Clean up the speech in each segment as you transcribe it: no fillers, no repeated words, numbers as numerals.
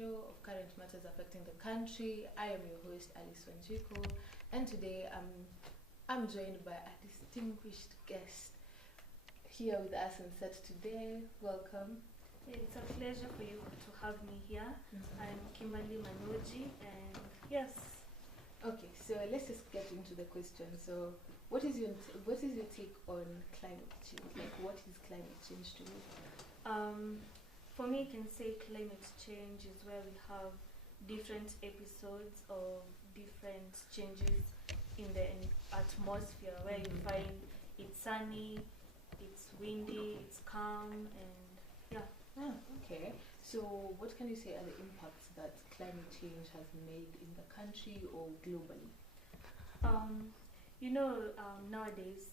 show of current matters affecting the country. I am your host, Alice Wanjiko, and today I'm joined by a distinguished guest here with us on set today. Welcome. It's a pleasure for you to have me here. Mm-hmm. I'm Kimberly Manoji, and yes. Okay, so let's just get into the question. So, what is your take on climate change? Like, what is climate change to you? For me, you can say climate change is where we have different episodes of different changes in the atmosphere, where you find it's sunny, it's windy, it's calm, and yeah. Okay. So, what can you say are the impacts that climate change has made in the country or globally? Nowadays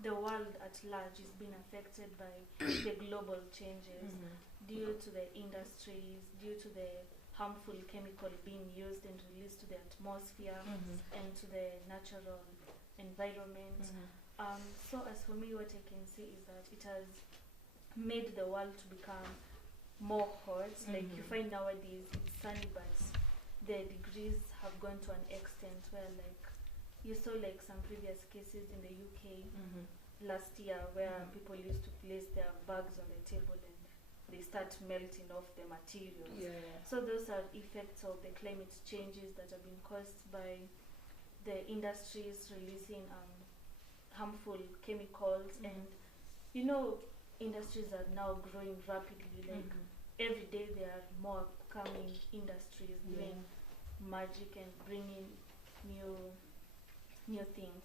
the world at large is being affected by the global changes due to the industries, due to the harmful chemical being used and released to the atmosphere and to the natural environment. So as for me, what I can say is that it has made the world to become more hot. Like you find nowadays it's sunny, but the degrees have gone to an extent where like you saw like some previous cases in the UK last year where people used to place their bags on the table and they start melting off the materials. So those are effects of the climate changes that have been caused by the industries releasing harmful chemicals. And industries are now growing rapidly. Like every day there are more coming industries doing magic and bringing new things.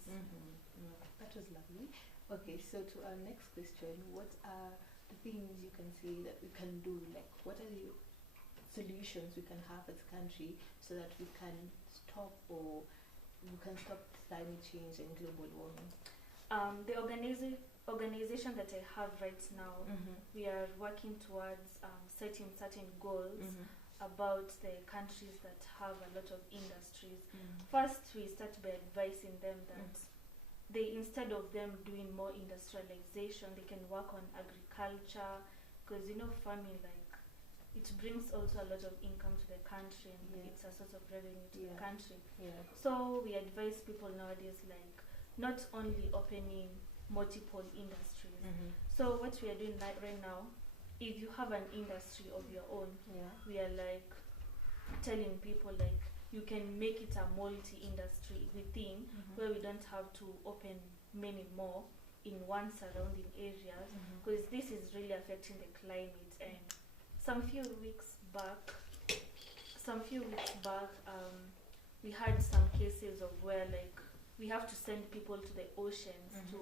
That was lovely. Okay, so to our next question, what are the things you can see that we can do? Like, what are the solutions we can have as a country so that we can stop climate change and global warming? The organization that I have right now, we are working towards setting certain goals about the countries that have a lot of industries. First, we start by advising them that they, instead of them doing more industrialization, they can work on agriculture, because farming, like, it brings also a lot of income to the country, and it's a source of revenue to the country. So we advise people nowadays, like, not only opening multiple industries. So what we are doing right now, if you have an industry of your own, we are like telling people like you can make it a multi-industry within where we don't have to open many more in one surrounding areas, because this is really affecting the climate. And some few weeks back, we had some cases of where like we have to send people to the oceans to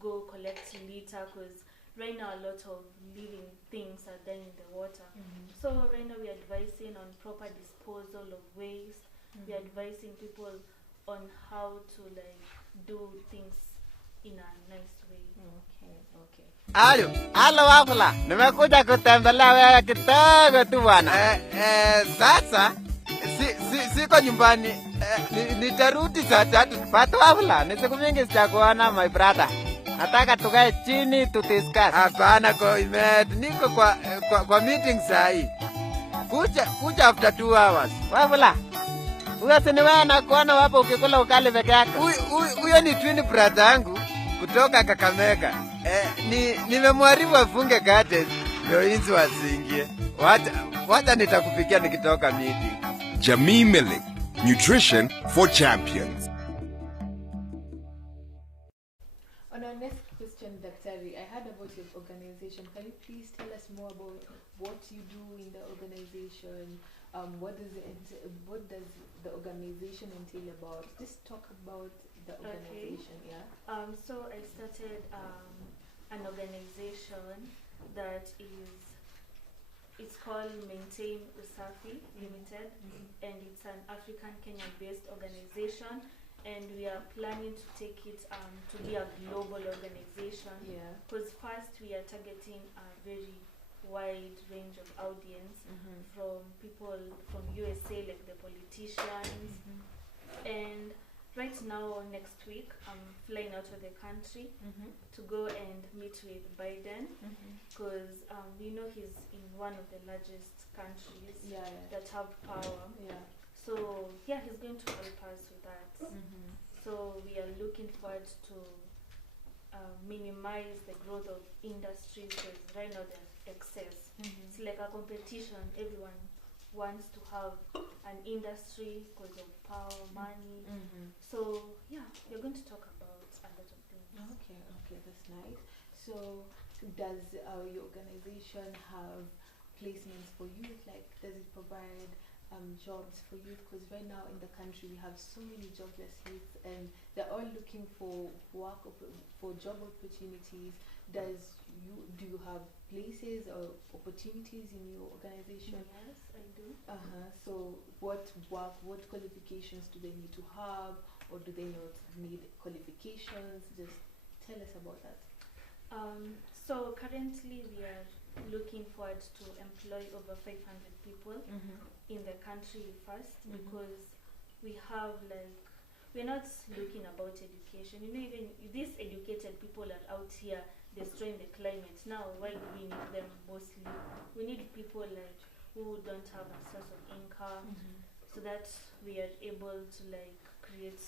go collect litter, because right now a lot of living things are dying in the water. So right now we're advising on proper disposal of waste. We're advising people on how to like do things in a nice way. Okay. Halo wafula, nimekuja kutembelea wewe kidogo tu bwana. Sasa siko nyumbani. Nitarudi saa 3. Pata wafula, ni siku mingi sijakuona my brother. Nataka tukae chini tu discuss. Hapana Koimet, niko kwa meeting saa hii. Kuja after 2 hours. Wafula. Huyo si ni wewe nakuona hapo ukikula ukali peke yako. Huyo ni twin brother yangu kutoka Kakamega. Nimemwaribu afunge gate ndio inzi wasingie. Wacha nitakupikia nikitoka meeting. Jamii Milk, nutrition for champions. On our next question, Daktari, I heard about your organization. Can you please tell us more about what you do in the organization? What does the organization entail about? Just talk about the organization. So I started an organization that it's called Maintain Usafi Limited, and it's an African Kenyan-based organization, and we are planning to take it to be a global organization. Because first we are targeting a very wide range of audience, from people from USA, like the politicians, and right now, next week, I'm flying out of the country to go and meet with Biden because he's in one of the largest countries that have power. So yeah, he's going to help us with that. So we are looking forward to minimize the growth of industries because right now there's excess. It's like a competition. Everyone wants to have an industry because of power, money. So yeah, we're going to talk about a lot of things. Okay, that's nice. So does your organization have placements for youth? Like, does it provide jobs for youth? Because right now in the country we have so many jobless youth and they're all looking for work, for job opportunities. Do you have places or opportunities in your organization? Yes, I do. So what qualifications do they need to have, or do they not need qualifications? Just tell us about that. So currently we are looking forward to employ over 500 people in the country first because we have we're not looking about education. Even these educated people are out here destroying the climate. Now, why do we need them mostly? We need people who don't have a source of income so that we are able to create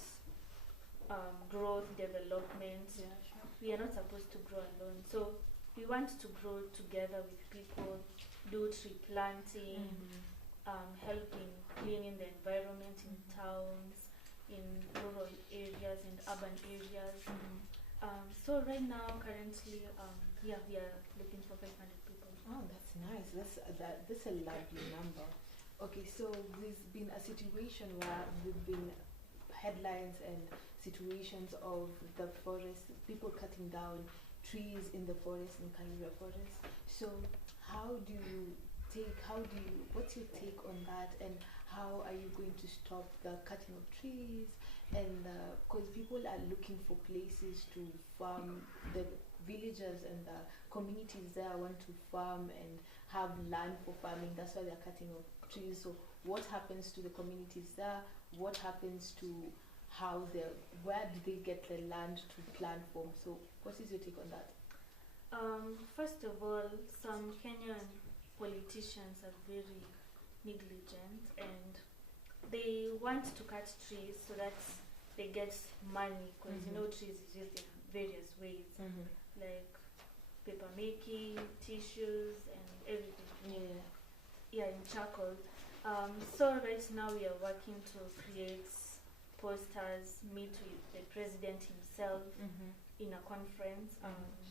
growth, development. Yeah, sure. We are not supposed to grow alone. So we want to grow together with people, do tree planting, help in cleaning the environment in towns, in rural areas and urban areas. So right now, currently, we are looking for 500 people. Oh, that's nice. That's a lovely number. Okay, so there's been a situation where there've been headlines and situations of the forest, people cutting down trees in the forest, in Kayura forest. So what's your take on that, and how are you going to stop the cutting of trees? And because people are looking for places to farm, the villagers and the communities there want to farm and have land for farming. That's why they're cutting off trees. So what happens to the communities there? What happens to where do they get the land to plant from? So what is your take on that? First of all, some Kenyan politicians are very negligent and they want to cut trees so that they get money because trees is used in various ways like paper making, tissues and everything. In charcoal. So right now we are working to create posters, meet with the president himself in a conference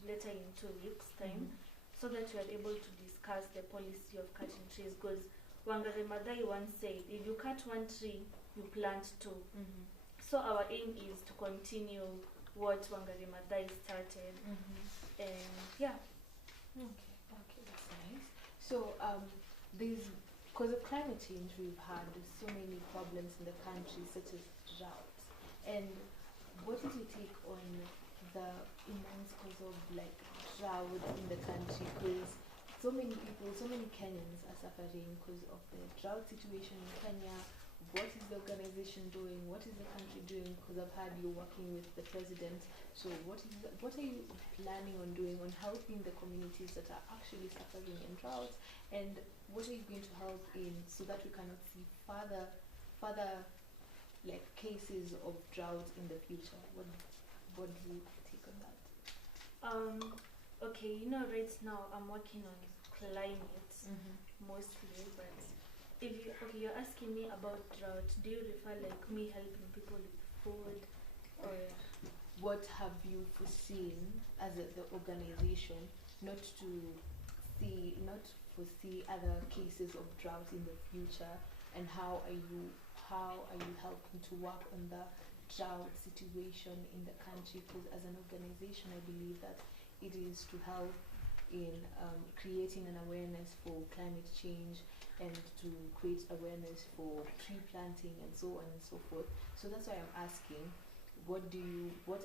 later in 2 weeks time so that we are able to discuss the policy of cutting trees because Wangari Maathai once said, if you cut one tree, you plant two. So our aim is to continue what Wangari Maathai started. And yeah. Okay, that's nice. So because of climate change, we've had so many problems in the country, such as droughts. And what is your take on the immense cause of drought in the country? Because so many people, so many Kenyans are suffering because of the drought situation in Kenya. What is the organization doing? What is the country doing? Because I've heard you working with the president. So what are you planning on doing on helping the communities that are actually suffering in drought? And what are you going to help in so that we cannot see further cases of drought in the future? What do you take on that? Okay, right now I'm working on climate mostly, but if you're asking me about drought, do you refer me helping people with food, or what have you foreseen as the organization not foresee other cases of drought in the future, and how are you helping to work on the drought situation in the country? Because as an organization, I believe that it is to help in creating an awareness for climate change and to create awareness for tree planting and so on and so forth. So that's why I'm asking, what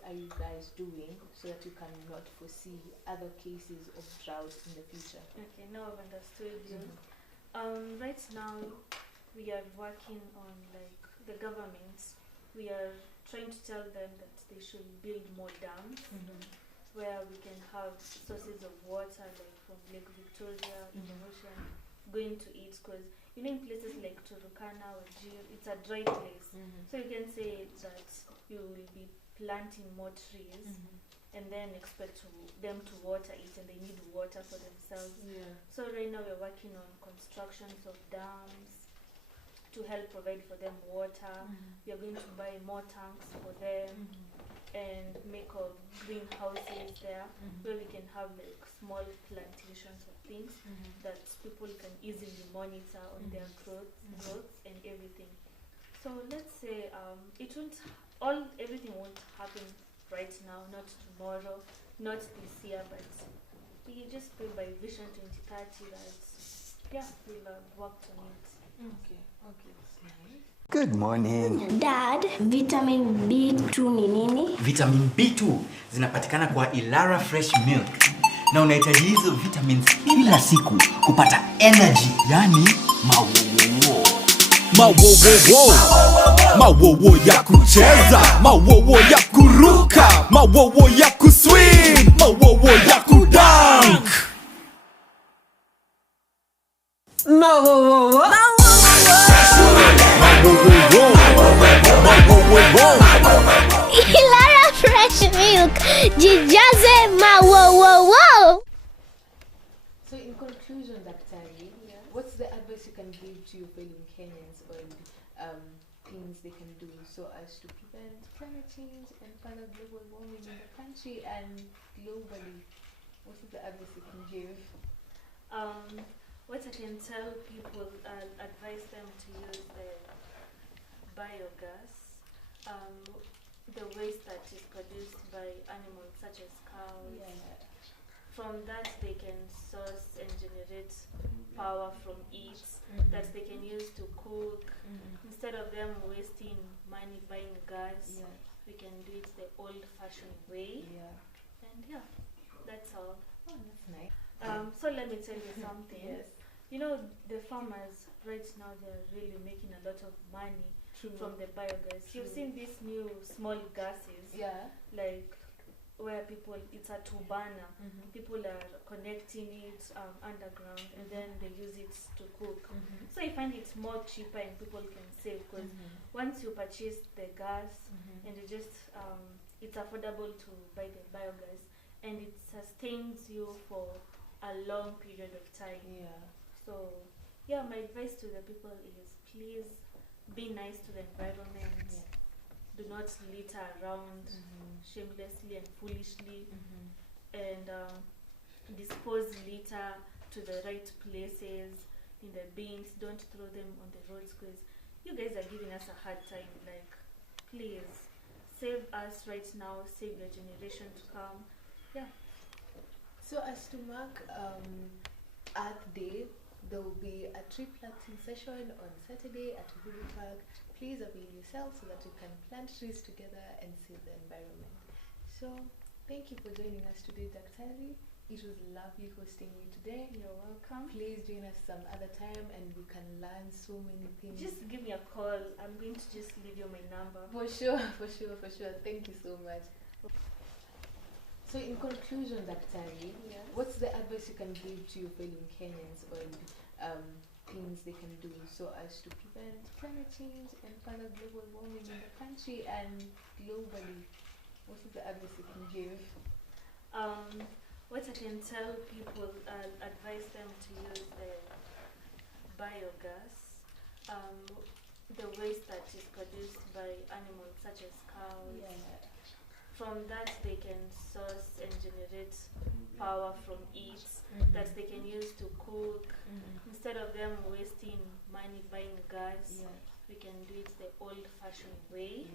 are you guys doing so that you cannot foresee other cases of drought in the future? Okay, now I've understood you. Right now we are working on the government. We are trying to tell them that they should build more dams where we can have sources of water, like from Lake Victoria in the ocean, going to it. Because you know, in places like Turkana or Gir, it's a dry place. So you can say that you will be planting more trees and then expect them to water it, and they need water for themselves. So right now we're working on constructions of dams to help provide for them water. We are going to buy more tanks for them and make greenhouses there where we can have like small plantations of things that people can easily monitor on their growth and everything. So let's say everything won't happen right now, not tomorrow, not this year, but we just pray by Vision 2030 that we'll have worked on it. Okay, that's nice. Good morning. Dad, vitamin B2 ni nini? Vitamin B2 zinapatikana kwa Ilara Fresh Milk. Na unahitaji hizo vitamins kila siku kupata energy, yani mawowo. Mawowo. Mawowo ya kucheza, mawowo ya kuruka, mawowo ya kuswing, mawowo ya kudunk. Mawowo. Ilara Fresh Milk, jijaze mawowo. So in conclusion, Daktari, what's the advice you can give to your fellow Kenyans on things they can do so as to prevent climate change and further global warming in the country and globally? What is the advice you can give? What I can tell people, advise them to use the biogas, the waste that is produced by animals such as cows. From that they can source and generate power from it that they can use to cook. Instead of them wasting money buying gas, we can do it the old-fashioned way. And that's all. Oh, that's nice. So let me tell you something. You know, the farmers right now, they're really making a lot of money from the biogas. You've seen these new small gases, like where it's a two burner. People are connecting it underground and then they use it to cook. So I find it's more cheaper and people can save, because once you purchase the gas and you just it's affordable to buy the biogas, and it sustains you for a long period of time. So my advice to the people is, please be nice to the environment. Do not litter around shamelessly and foolishly, and dispose litter to the right places in the bins. Don't throw them on the roads, because you guys are giving us a hard time. Like, please save us right now, save your generation to come. So as to mark Earth Day, there will be a tree planting session on Saturday at Uhuru Park. Please avail yourself so that you can plant trees together and save the environment. So thank you for joining us today, Daktari. It was lovely hosting you today. You're welcome. Please join us some other time and we can learn so many things. Just give me a call. I'm going to just leave you my number. For sure. Thank you so much. So in conclusion, Daktari, what's the advice you can give to your fellow Kenyans on things they can do so as to prevent climate change and further global warming in the country and globally? What is the advice you can give? What I can tell people, advise them to use the biogas, the waste that is produced by animals such as cows. From that they can source and generate power from it that they can use to cook. Instead of them wasting money buying gas, we can do it the old-fashioned way.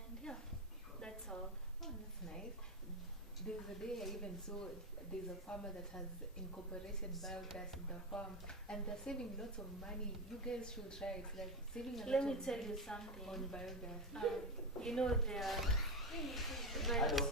And that's all. Oh, that's nice. There's a day I even saw there's a farmer that has incorporated biogas in the farm, and they're saving lots of money. You guys should try it. Like saving a lot Let me of tell money you something. on biogas. You know, there are